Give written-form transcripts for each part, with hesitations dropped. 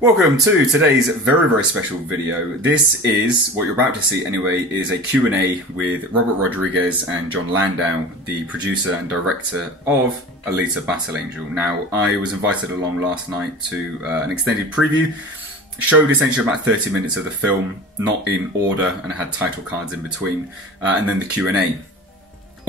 Welcome to today's very, very special video. This is, what you're about to see anyway, is a Q&A with Robert Rodriguez and Jon Landau, the producer and director of Alita Battle Angel. Now, I was invited along last night to an extended preview. Showed essentially about 30 minutes of the film, not in order, and it had title cards in between, and then the Q&A.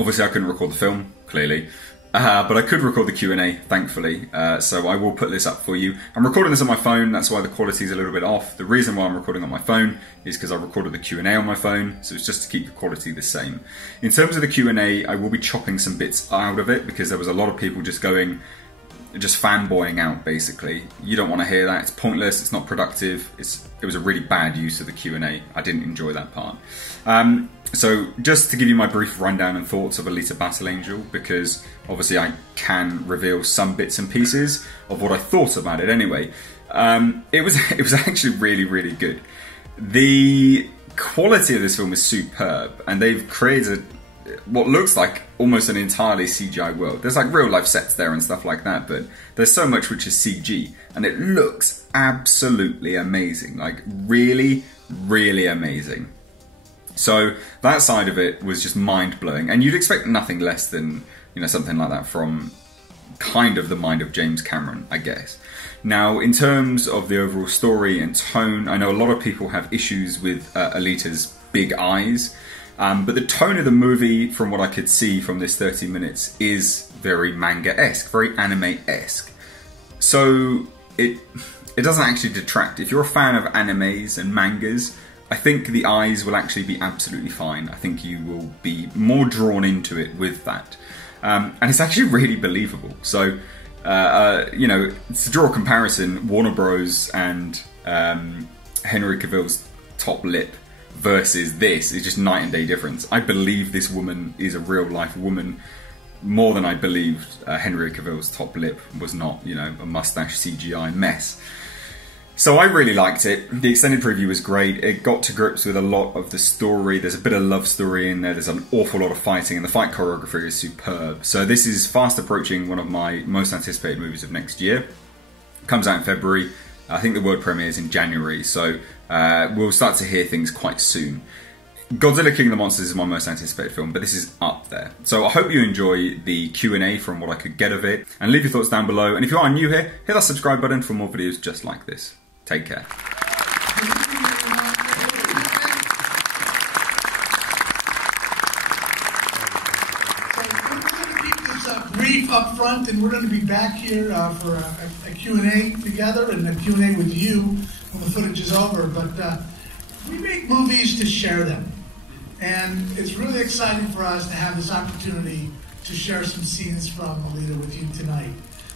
Obviously I couldn't record the film, clearly, but I could record the Q&A, thankfully, so I will put this up for you. I'm recording this on my phone, that's why the quality is a little bit off. The reason why I'm recording on my phone is because I recorded the Q&A on my phone, so it's just to keep the quality the same. In terms of the Q&A, I will be chopping some bits out of it, because there was a lot of people just fanboying out, basically. You don't want to hear that, it's pointless, it's not productive, it was a really bad use of the Q&A. I didn't enjoy that part. So just to give you my brief rundown and thoughts of Alita Battle Angel, because obviously I can reveal some bits and pieces of what I thought about it anyway. It was actually really, really good. The quality of this film is superb, and they've created what looks like almost an entirely CGI world. There's like real life sets there and stuff like that, but there's so much which is CG, and it looks absolutely amazing, like really, really amazing. So that side of it was just mind-blowing, and you'd expect nothing less than, you know, something like that from kind of the mind of James Cameron, I guess. Now, in terms of the overall story and tone, I know a lot of people have issues with Alita's big eyes, but the tone of the movie, from what I could see from this 30 minutes, is very manga-esque, very anime-esque. So it doesn't actually detract. If you're a fan of animes and mangas, I think the eyes will actually be absolutely fine. I think you will be more drawn into it with that. And it's actually really believable. So, you know, to draw a comparison, Warner Bros. And Henry Cavill's top lip versus this is just night and day difference. I believe this woman is a real life woman more than I believed Henry Cavill's top lip was not, you know, a mustache CGI mess. So I really liked it. The extended preview was great. It got to grips with a lot of the story. There's a bit of love story in there. There's an awful lot of fighting, and the fight choreography is superb. So this is fast approaching one of my most anticipated movies of next year. Comes out in February. I think the world premiere is in January, so we'll start to hear things quite soon. Godzilla King of the Monsters is my most anticipated film, but this is up there. So I hope you enjoy the Q&A from what I could get of it, and leave your thoughts down below. And if you are new here, hit that subscribe button for more videos just like this. Take care. Brief up front, and we're going to be back here for a Q&A together and a Q&A with you when the footage is over. But we make movies to share them, and it's really exciting for us to have this opportunity to share some scenes from Alita with you tonight.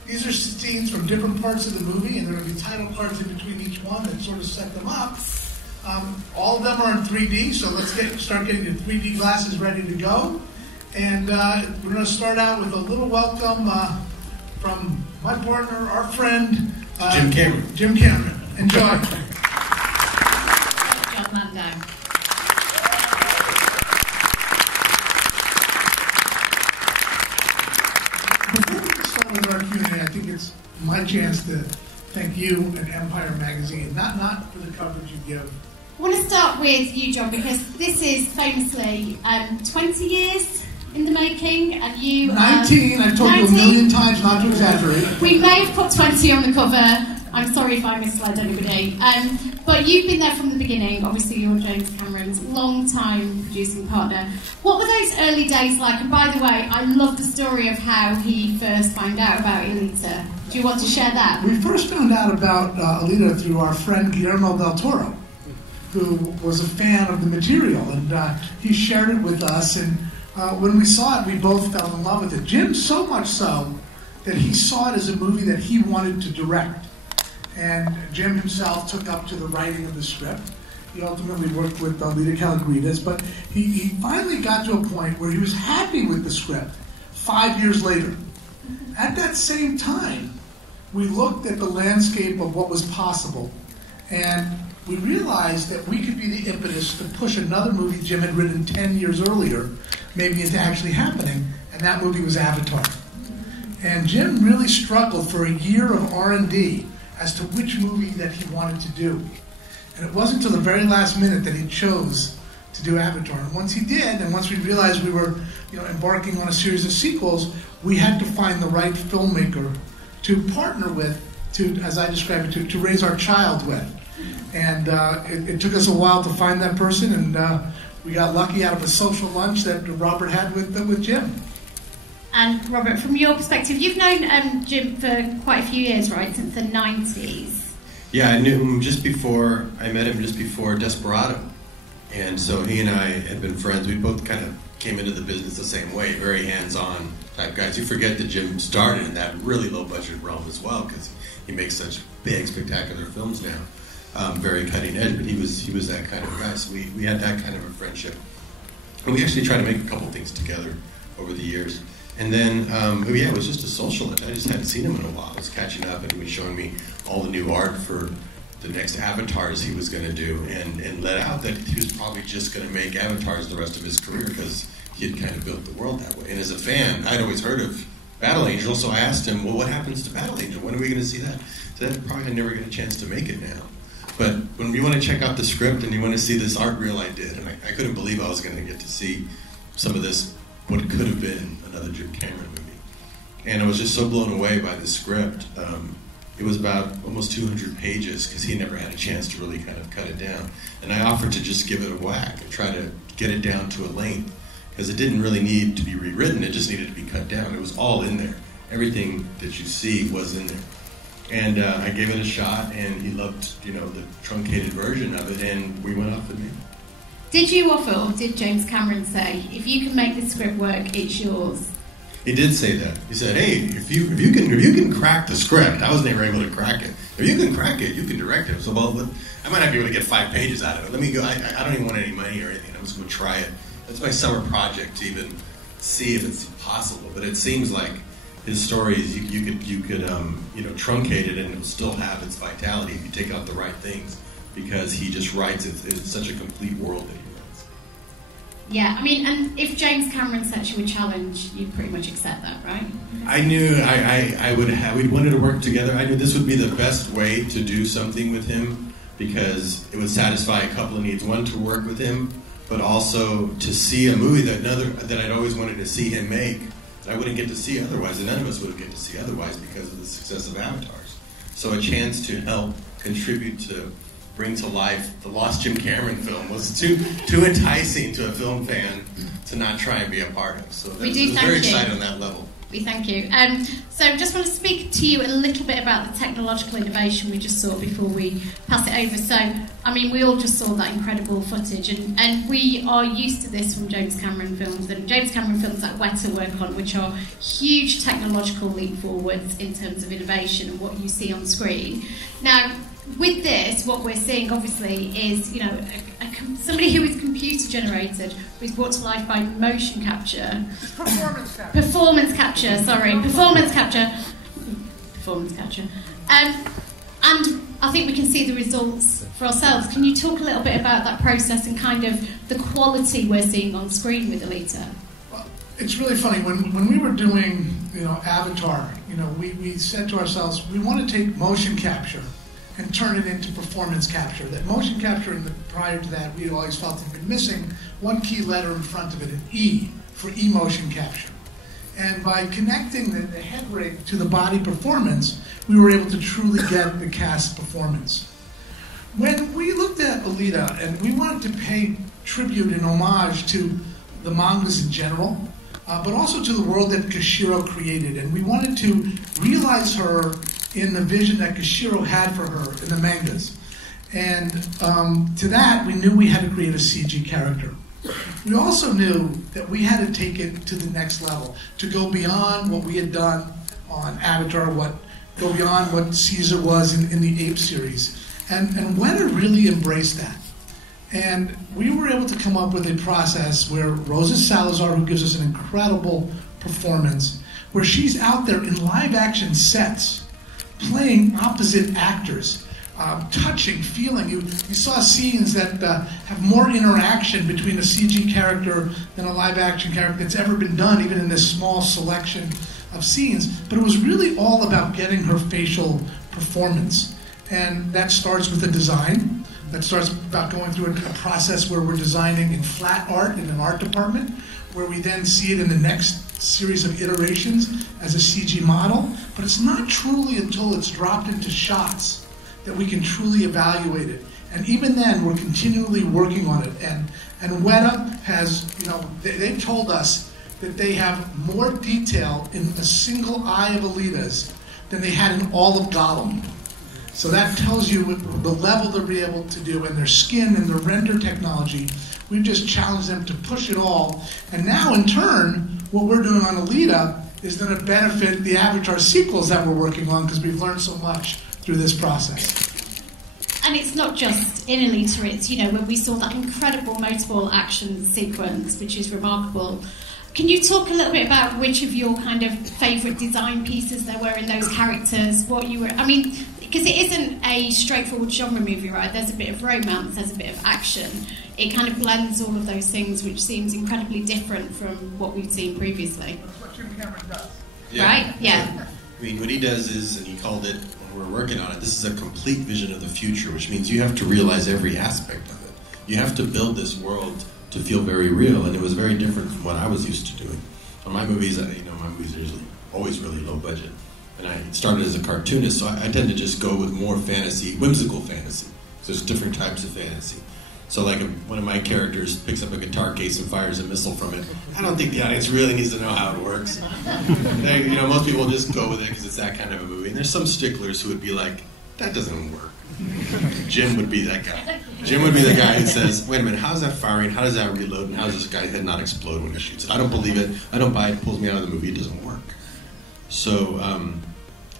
These are scenes from different parts of the movie, and there are going to be title cards in between each one that sort of set them up. All of them are in 3D, so let's start getting the 3D glasses ready to go. And we're going to start out with a little welcome from my partner, our friend, Jim Cameron. Jim Cameron. Enjoy. Jon Landau. Before we start with our Q&A, I think it's my chance to thank you and Empire Magazine, not for the coverage you give. I want to start with you, Jon, because this is famously 20 years in the making, and you... 19, I've told you a million times not to exaggerate. We may have put 20 on the cover. I'm sorry if I misled anybody. But you've been there from the beginning. Obviously, you're James Cameron's long-time producing partner. What were those early days like? And by the way, I love the story of how he first found out about Alita. Do you want to share that? We first found out about Alita through our friend Guillermo del Toro, who was a fan of the material, and he shared it with us, and when we saw it, we both fell in love with it. Jim, so much so that he saw it as a movie that he wanted to direct. And Jim himself took up to the writing of the script. He ultimately worked with Alita Battle, but he finally got to a point where he was happy with the script 5 years later. At that same time, we looked at the landscape of what was possible, and we realized that we could be the impetus to push another movie Jim had written 10 years earlier, maybe into actually happening, and that movie was Avatar. And Jim really struggled for a year of R&D as to which movie that he wanted to do. And it wasn't until the very last minute that he chose to do Avatar. And once he did, and once we realized we were embarking on a series of sequels, we had to find the right filmmaker to partner with, to, as I described it, to raise our child with. And it took us a while to find that person, and we got lucky out of a social lunch that Robert had with Jim. And Robert, from your perspective, you've known Jim for quite a few years, right? Since the 90s. Yeah, I knew him I met him just before Desperado. And so he and I had been friends. We both kind of came into the business the same way, very hands-on type guys. You forget that Jim started in that really low-budget realm as well, because he makes such big, spectacular films now. Very cutting edge, but he was that kind of guy. So we had that kind of a friendship. And we actually tried to make a couple things together over the years. And then, yeah, it was just a social. I just hadn't seen him in a while. I was catching up, and he was showing me all the new art for the next avatars he was going to do, and let out that he was probably just going to make avatars the rest of his career because he had kind of built the world that way. And as a fan, I'd always heard of Battle Angel, so I asked him, well, what happens to Battle Angel? When are we going to see that? So that probably I never get a chance to make it now. But when you want to check out the script and you want to see this art reel I did, and I couldn't believe I was going to get to see some of this, what could have been another Jim Cameron movie. And I was just so blown away by the script. It was about almost 200 pages because he never had a chance to really kind of cut it down. And I offered to just give it a whack and try to get it down to a length because it didn't really need to be rewritten, it just needed to be cut down. It was all in there. Everything that you see was in there. And I gave it a shot, and he loved, the truncated version of it, and we went off the name. Did you offer, or did James Cameron say, if you can make the script work, it's yours? He did say that. He said, hey, if you can crack the script, I was never able to crack it. If you can crack it, you can direct it. So, well, I might not be able to get 5 pages out of it. Let me go. I don't even want any money or anything. I'm just going to try it. That's my summer project to even see if it's possible. But it seems like his stories, you could truncate it and it'll still have its vitality if you take out the right things, because he just writes it. It's such a complete world that he writes. Yeah, I mean, and if James Cameron sets you a challenge, you'd pretty much accept that, right? I knew we'd wanted to work together. I knew this would be the best way to do something with him because it would satisfy a couple of needs. One, to work with him, but also to see a movie that I'd always wanted to see him make, that I wouldn't get to see otherwise, and none of us would get to see otherwise because of the success of Avatars. So a chance to help contribute to bring to life the lost Jim Cameron film was too enticing to a film fan to not try and be a part of. So I was very excited on that level. We thank you. So I just want to speak to you a little bit about the technological innovation we just saw before we pass it over. So, I mean, we all just saw that incredible footage, and we are used to this from James Cameron films, and James Cameron films that Weta work on, which are huge technological leap forwards in terms of innovation and what you see on screen. Now, with this, what we're seeing obviously is, somebody who is computer generated, who is brought to life by motion capture. Performance capture. And I think we can see the results for ourselves. Can you talk a little bit about that process and kind of the quality we're seeing on screen with Alita? Well, it's really funny. When we were doing, Avatar, we said to ourselves, we want to take motion capture and turn it into performance capture. That motion capture, prior to that, we had always felt had been missing one key letter in front of it, an E, for emotion capture. And by connecting the head rig to the body performance, we were able to truly get the cast performance. When we looked at Alita, and we wanted to pay tribute and homage to the mangas in general, but also to the world that Koshiro created, and we wanted to realize her in the vision that Koshiro had for her in the mangas. And to that, we knew we had to create a CG character. We also knew that we had to take it to the next level, to go beyond what we had done on Avatar, go beyond what Caesar was in the Ape series. And Weta really embraced that. And we were able to come up with a process where Rosa Salazar, who gives us an incredible performance, where she's out there in live action sets, playing opposite actors, touching, feeling. You saw scenes that have more interaction between a CG character than a live action character that's ever been done, even in this small selection of scenes, but it was really all about getting her facial performance. And that starts with the design. That starts about going through a process where we're designing in flat art in an art department, where we then see it in the next series of iterations as a CG model. But it's not truly until it's dropped into shots that we can truly evaluate it. And even then, we're continually working on it. And Weta has, they've told us that they have more detail in a single eye of Alita's than they had in all of Gollum. So that tells you the level they'll be able to do, and their skin and their render technology. We've just challenged them to push it all. And now, in turn, what we're doing on Alita is going to benefit the Avatar sequels that we're working on, because we've learned so much through this process. And it's not just in Alita, it's, when we saw that incredible motorball action sequence, which is remarkable. Can you talk a little bit about which of your kind of favourite design pieces there were in those characters? Because it isn't a straightforward genre movie, right? There's a bit of romance, there's a bit of action. It kind of blends all of those things, which seems incredibly different from what we've seen previously. That's what Jim Cameron does. Yeah. Right? Yeah. I mean, what he does is, and he called it, when we're working on it, this is a complete vision of the future, which means you have to realize every aspect of it. You have to build this world to feel very real, and it was very different from what I was used to doing. On my movies, my movies are usually always really low budget. And I started as a cartoonist, so I tend to just go with more fantasy, whimsical fantasy. So there's different types of fantasy. So like one of my characters picks up a guitar case and fires a missile from it. I don't think the audience really needs to know how it works. Most people just go with it because it's that kind of a movie. And there's some sticklers who would be like, that doesn't work. Jim would be that guy. Jim would be the guy who says, wait a minute, how's that firing? How does that reload? And how does this guy's head not explode when he shoots it? I don't believe it. I don't buy it. It pulls me out of the movie. It doesn't work. So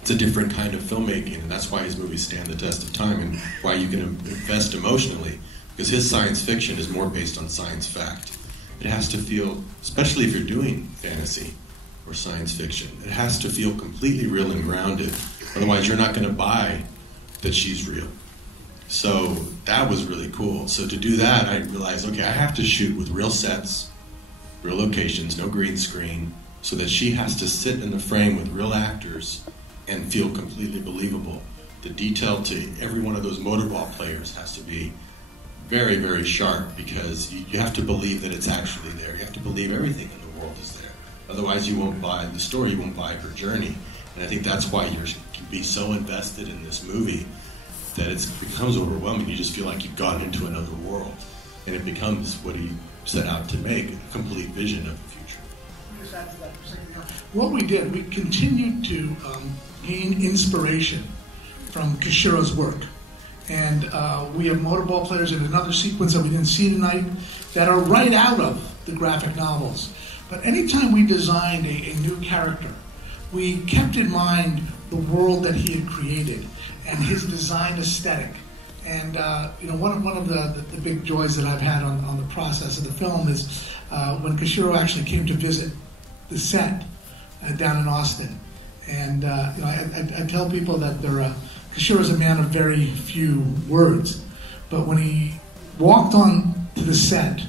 it's a different kind of filmmaking, and that's why his movies stand the test of time and why you can invest emotionally, because his science fiction is more based on science fact. It has to feel, especially if you're doing fantasy or science fiction, it has to feel completely real and grounded. Otherwise, you're not going to buy that she's real. So that was really cool. So to do that, I realized, okay, I have to shoot with real sets, real locations, no green screen, so that she has to sit in the frame with real actors and feel completely believable. The detail to every one of those motorball players has to be very, very sharp, because you have to believe that it's actually there. You have to believe everything in the world is there. Otherwise, you won't buy the story, you won't buy her journey. And I think that's why you can be so invested in this movie that it becomes overwhelming. You just feel like you've gone into another world. And it becomes what he set out to make, a complete vision of the future. What we did, we continued to gain inspiration from Kishiro's work. And we have motorball players in another sequence that we didn't see tonight that are right out of the graphic novels. But anytime we designed a new character, we kept in mind the world that he had created and his design aesthetic. And one of the big joys that I've had on the process of the film is when Kishiro actually came to visit the set down in Austin. And I tell people that Kishiro's a man of very few words, but when he walked on to the set,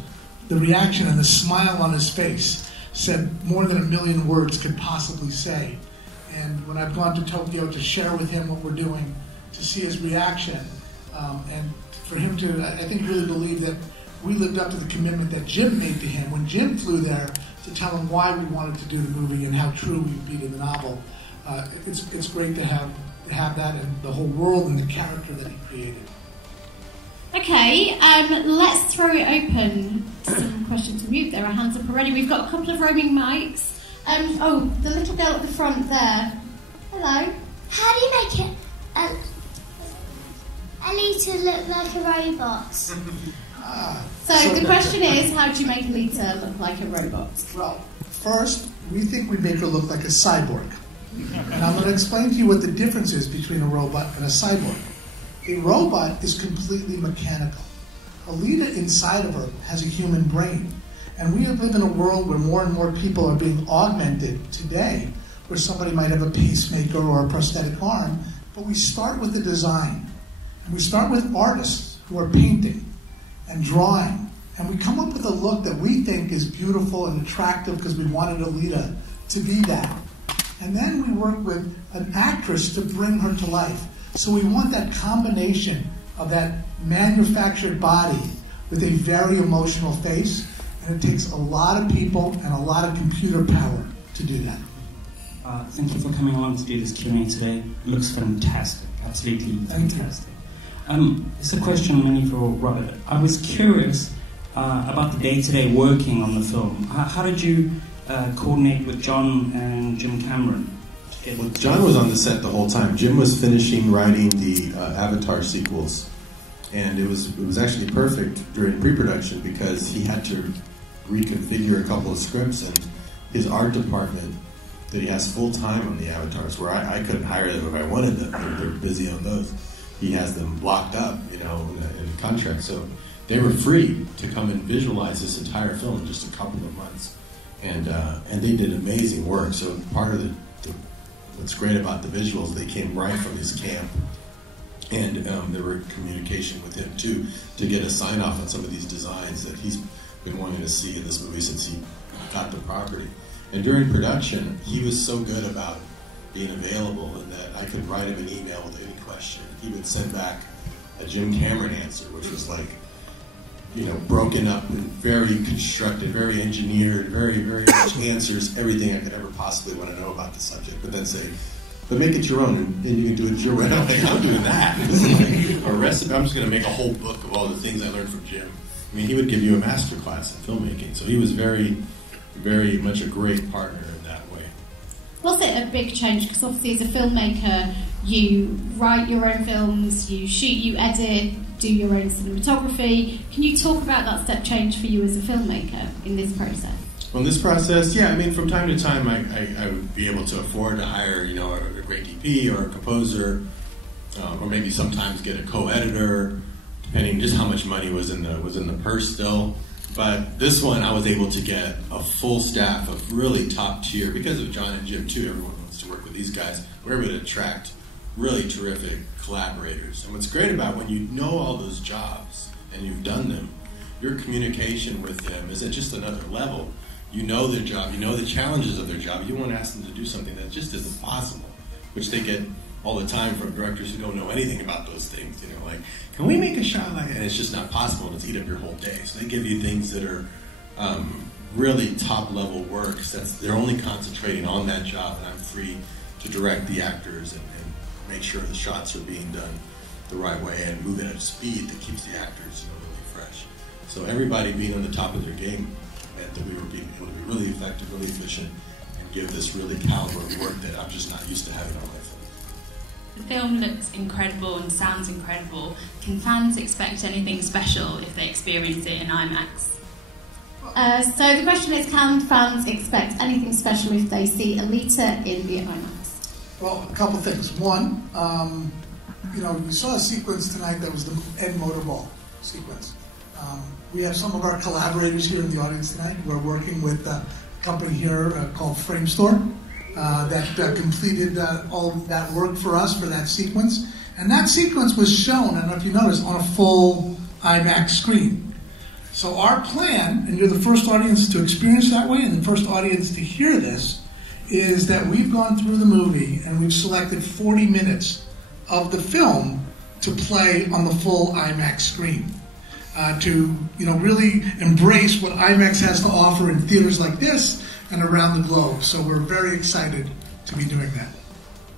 the reaction and the smile on his face said more than 1 million words could possibly say. And when I've gone to Tokyo to share with him what we're doing, to see his reaction, and for him to, I think, really believe that we lived up to the commitment that Jim made to him when Jim flew there to tell him why we wanted to do the movie and how true we'd be to the novel. It's great to have that and the whole world and the character that he created. Okay, let's throw it open to some questions from you. There are hands up already. We've got a couple of roaming mics. The little girl at the front there. Hello. How do you make it Alita look like a robot? So the question is, how do you make Alita look like a robot? Well, first, we think we make her look like a cyborg. And I'm going to explain to you what the difference is between a robot and a cyborg. A robot is completely mechanical. Alita inside of her has a human brain. And we live in a world where more and more people are being augmented today, where somebody might have a pacemaker or a prosthetic arm, but we start with the design. And we start with artists who are painting and drawing. And we come up with a look that we think is beautiful and attractive because we wanted Alita to be that. And then we work with an actress to bring her to life. So we want that combination of that manufactured body with a very emotional face. And it takes a lot of people and a lot of computer power to do that. Thank you for coming along to do this Q&A today. It looks fantastic, absolutely fantastic. It's a question mainly for Robert. I was curious about the day-to-day working on the film. How did you coordinate with Jon and Jim Cameron? Well, Jon was on the set the whole time. Jim was finishing writing the Avatar sequels, and it was actually perfect during pre-production because he had to reconfigure a couple of scripts, and his art department that he has full time on the Avatars, where I couldn't hire them if I wanted them. They're busy on those. He has them blocked up, in a contract, so they were free to come and visualize this entire film in just a couple of months, and they did amazing work. So part of what's great about the visuals, they came right from his camp, and there were communication with him too to get a sign off on some of these designs that he's been wanting to see in this movie since he got the property. And during production, he was so good about being available, and that I could write him an email with any question. He would send back a Jim Cameron answer, which was like, broken up and very constructed, very engineered, very, very much answers everything I could ever possibly want to know about the subject, but then say, but make it your own, and you can do it your way. I'm like, I'm doing that. It's like a recipe. I'm just going to make a whole book of all the things I learned from Jim. I mean, he would give you a master class in filmmaking, so he was very, very much a great partner in that way. Was it a big change? Because obviously as a filmmaker, you write your own films, you shoot, you edit, do your own cinematography. Can you talk about that step change for you as a filmmaker in this process? Well, in this process, yeah, I mean, from time to time, I would be able to afford to hire, a great DP or a composer, or maybe sometimes get a co-editor, depending just how much money was in the purse still. But this one, I was able to get a full staff of really top tier, because of Jon and Jim too. Everyone wants to work with these guys. We're able to attract really terrific collaborators. And what's great about when you know all those jobs and you've done them, your communication with them is at just another level. You know their job, you know the challenges of their job. You won't ask them to do something that just isn't possible, which they get all the time from directors who don't know anything about those things. Like, can we make a shot like that? And it's just not possible, and it's eat up your whole day. So they give you things that are really top-level work. They're only concentrating on that job, and I'm free to direct the actors and make sure the shots are being done the right way and move at a speed that keeps the actors really fresh. So everybody being on the top of their game meant that we were being able to be really effective, really efficient, and give this really caliber of work that I'm just not used to having on my film. The film looks incredible and sounds incredible. Can fans expect anything special if they experience it in IMAX? So the question is, can fans expect anything special if they see Alita in the IMAX? Well, a couple things. One, we saw a sequence tonight that was the Ed Motorball sequence. We have some of our collaborators here in the audience tonight. We're working with a company here called Frame Store that completed all of that work for us for that sequence. And that sequence was shown, I don't know if you noticed, on a full IMAX screen. So our plan, and you're the first audience to experience that way and the first audience to hear this, is that we've gone through the movie and we've selected 40 minutes of the film to play on the full IMAX screen. To really embrace what IMAX has to offer in theaters like this and around the globe. So we're very excited to be doing that.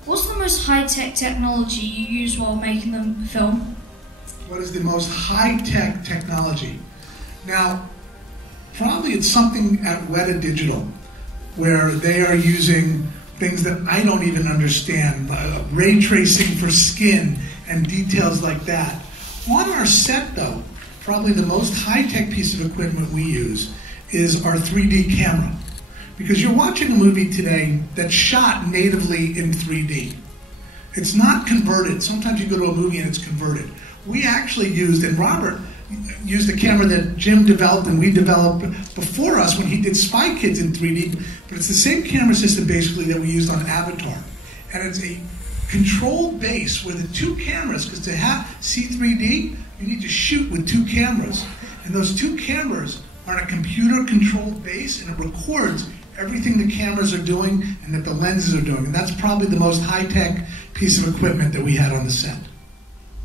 What's the most high-tech technology you use while making the film? What is the most high-tech technology? Now, probably it's something at Weta Digital, where they are using things that I don't even understand, ray tracing for skin and details like that. On our set, though, probably the most high-tech piece of equipment we use is our 3D camera. Because you're watching a movie today that's shot natively in 3D. It's not converted. Sometimes you go to a movie and it's converted. We actually used, and Robert used a camera that Jim developed and we developed before us when he did Spy Kids in 3D, but it's the same camera system basically that we used on Avatar. And it's a controlled base where the two cameras, because to see 3D, you need to shoot with two cameras. And those two cameras are in a computer-controlled base, and it records everything the cameras are doing and that the lenses are doing. And that's probably the most high-tech piece of equipment that we had on the set.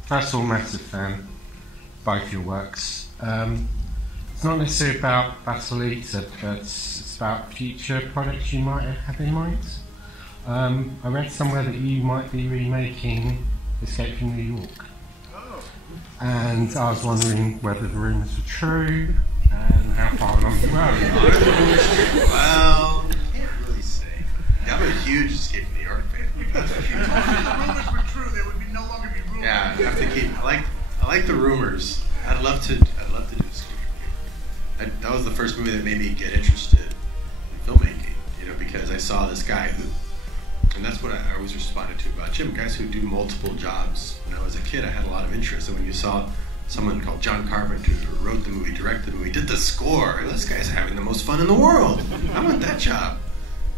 First of all, massive fan, both your works. It's not necessarily about Alita, but it's about future projects you might have in mind. I read somewhere that you might be remaking Escape from New York. And I was wondering whether the rumours were true and how far along you were. Well, I can't really say. I'm a huge Escape from New York fan. If you told me the rumors were true, there would no longer be rumors. Yeah, I have to keep. I like the rumors. I'd love to do Escape from New York. That was the first movie that made me get interested in filmmaking. You know, because I saw this guy who, and that's what I always responded to about Jim. Guys who do multiple jobs. When I was a kid, I had a lot of interest. And when you saw someone called John Carpenter who wrote the movie, directed the movie, did the score, and this guy's having the most fun in the world. I want that job.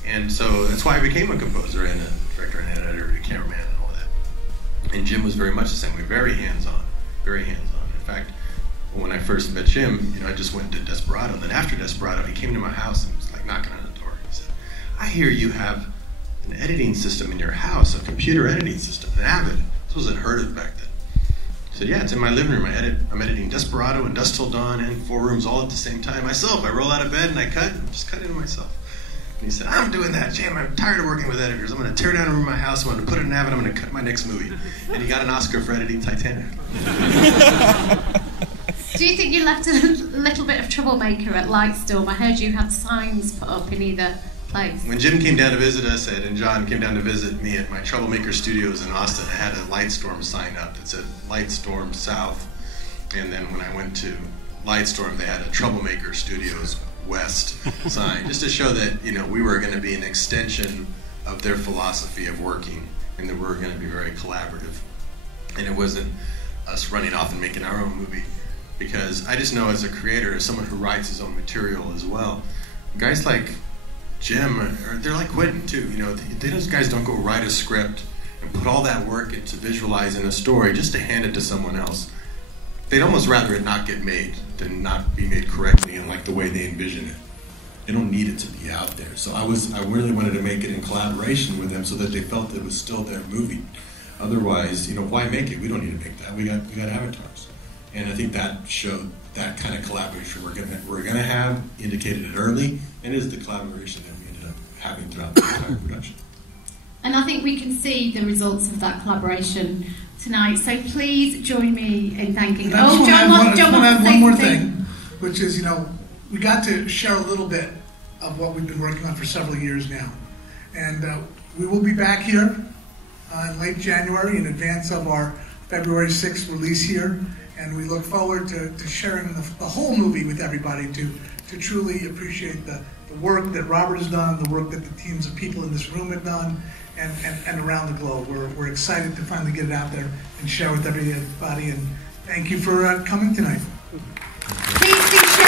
And so that's why I became a composer and a director and editor and a cameraman and all that. And Jim was very much the same way, very hands-on, very hands-on. In fact, when I first met Jim, you know, I just went to Desperado. And then after Desperado, he came to my house and was like knocking on the door. He said, I hear you have an editing system in your house, a computer editing system, an Avid. This wasn't heard of back then. I said, yeah, it's in my living room. I'm editing Desperado and Dusk Till Dawn and 4 Rooms all at the same time myself. I roll out of bed and I just cut into myself. And he said, I'm doing that, Jim. I'm tired of working with editors. I'm going to tear down a room in my house. I'm going to put it in Avid. I'm going to cut my next movie. And he got an Oscar for editing Titanic. Do you think you left a little bit of troublemaker at Lightstorm? I heard you had signs put up in either place. When Jim came down to visit us, and John came down to visit me at my Troublemaker Studios in Austin, I had a Lightstorm sign up that said Lightstorm South. And then when I went to Lightstorm, they had a Troublemaker Studios West sign, just to show that, you know, we were going to be an extension of their philosophy of working, and that we were going to be very collaborative. And it wasn't us running off and making our own movie, because I just know as a creator, as someone who writes his own material as well, guys like Jim, they're like Quentin too. You know, those guys don't go write a script and put all that work into visualizing a story just to hand it to someone else. They'd almost rather it not get made than not be made correctly and like the way they envision it. They don't need it to be out there. So I really wanted to make it in collaboration with them so that they felt it was still their movie. Otherwise, you know, why make it? We don't need to make that. We got avatars. And I think that showed that kind of collaboration we're gonna have, indicated it early, and is the collaboration that we ended up having throughout the entire production. And I think we can see the results of that collaboration tonight. So please join me in thanking. I just want to add one more thing, which is, you know, we got to share a little bit of what we've been working on for several years now, and we will be back here in late January in advance of our February 6th release here. And we look forward to sharing the whole movie with everybody to truly appreciate the work that Robert has done, the work that the teams of people in this room have done, and around the globe. We're excited to finally get it out there and share with everybody. And thank you for coming tonight. Please do share.